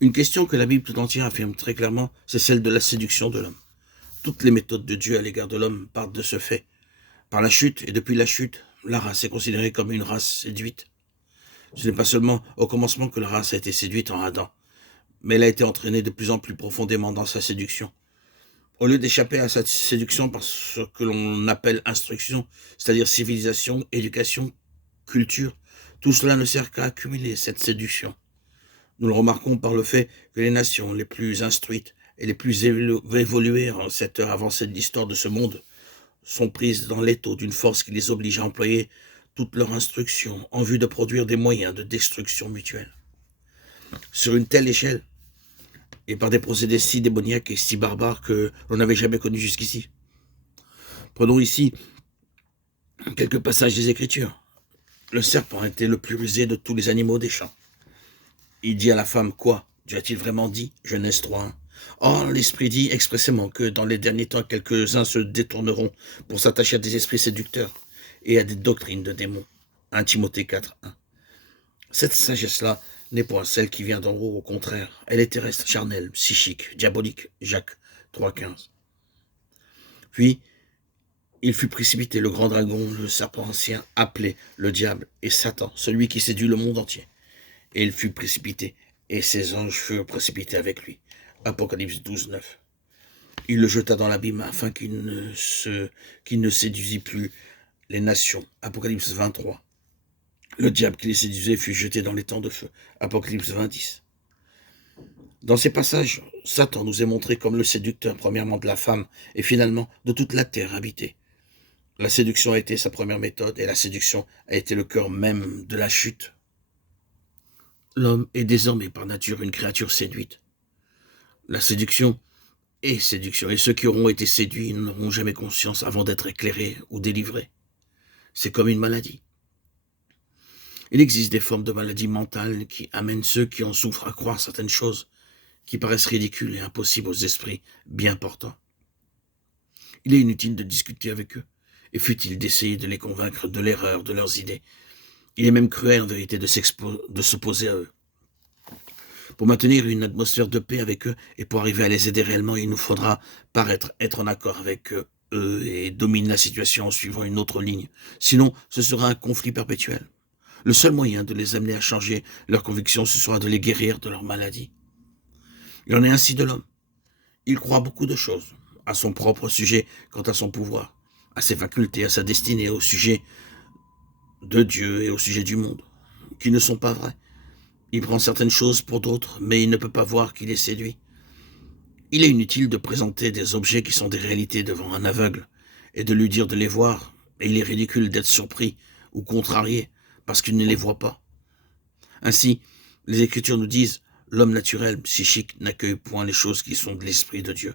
Une question que la Bible tout entière affirme très clairement, c'est celle de la séduction de l'homme. Toutes les méthodes de Dieu à l'égard de l'homme partent de ce fait. Par la chute, et depuis la chute, la race est considérée comme une race séduite. Ce n'est pas seulement au commencement que la race a été séduite en Adam, mais elle a été entraînée de plus en plus profondément dans sa séduction. Au lieu d'échapper à cette séduction par ce que l'on appelle instruction, c'est-à-dire civilisation, éducation, culture, tout cela ne sert qu'à accumuler cette séduction. Nous le remarquons par le fait que les nations les plus instruites et les plus évoluées en cette heure avancée de l'histoire de ce monde sont prises dans l'étau d'une force qui les oblige à employer toute leur instruction en vue de produire des moyens de destruction mutuelle. Sur une telle échelle, et par des procédés si démoniaques et si barbares que l'on n'avait jamais connus jusqu'ici. Prenons ici quelques passages des Écritures. Le serpent était le plus rusé de tous les animaux des champs. Il dit à la femme, quoi? Dieu a-t-il vraiment dit? Genèse 3:1. Or, l'Esprit dit expressément que dans les derniers temps, quelques-uns se détourneront pour s'attacher à des esprits séducteurs et à des doctrines de démons. 1 Timothée 4:1. Cette sagesse-là n'est point celle qui vient d'en haut, au contraire. Elle est terrestre, charnelle, psychique, diabolique. Jacques 3:15. Puis, il fut précipité, le grand dragon, le serpent ancien, appelé le diable et Satan, celui qui séduit le monde entier. Et il fut précipité, et ses anges furent précipités avec lui. Apocalypse 12:9. Il le jeta dans l'abîme afin qu'il ne séduisit plus les nations. Apocalypse 23. Le diable qui les séduisait fut jeté dans les temps de feu. Apocalypse 20:10. Dans ces passages, Satan nous est montré comme le séducteur, premièrement de la femme, et finalement de toute la terre habitée. La séduction a été sa première méthode, et la séduction a été le cœur même de la chute. L'homme est désormais par nature une créature séduite. La séduction est séduction, et ceux qui auront été séduits n'auront jamais conscience avant d'être éclairés ou délivrés. C'est comme une maladie. Il existe des formes de maladies mentales qui amènent ceux qui en souffrent à croire certaines choses qui paraissent ridicules et impossibles aux esprits bien portants. Il est inutile de discuter avec eux, et fut-il d'essayer de les convaincre de l'erreur de leurs idées. Il est même cruel en vérité de s'opposer à eux. Pour maintenir une atmosphère de paix avec eux et pour arriver à les aider réellement, il nous faudra paraître être en accord avec eux et dominer la situation en suivant une autre ligne. Sinon, ce sera un conflit perpétuel. Le seul moyen de les amener à changer leurs convictions, ce sera de les guérir de leur maladie. Il en est ainsi de l'homme. Il croit beaucoup de choses, à son propre sujet quant à son pouvoir, à ses facultés, à sa destinée, au sujet de Dieu et au sujet du monde, qui ne sont pas vraies. Il prend certaines choses pour d'autres, mais il ne peut pas voir qu'il est séduit. Il est inutile de présenter des objets qui sont des réalités devant un aveugle, et de lui dire de les voir, et il est ridicule d'être surpris ou contrarié, parce qu'il ne les voit pas. Ainsi, les Écritures nous disent, l'homme naturel, psychique, n'accueille point les choses qui sont de l'Esprit de Dieu.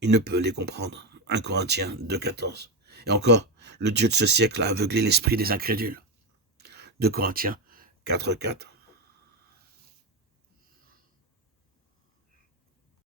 Il ne peut les comprendre. 1 Corinthiens 2:14. Et encore, le Dieu de ce siècle a aveuglé l'esprit des incrédules. 2 Corinthiens 4:4.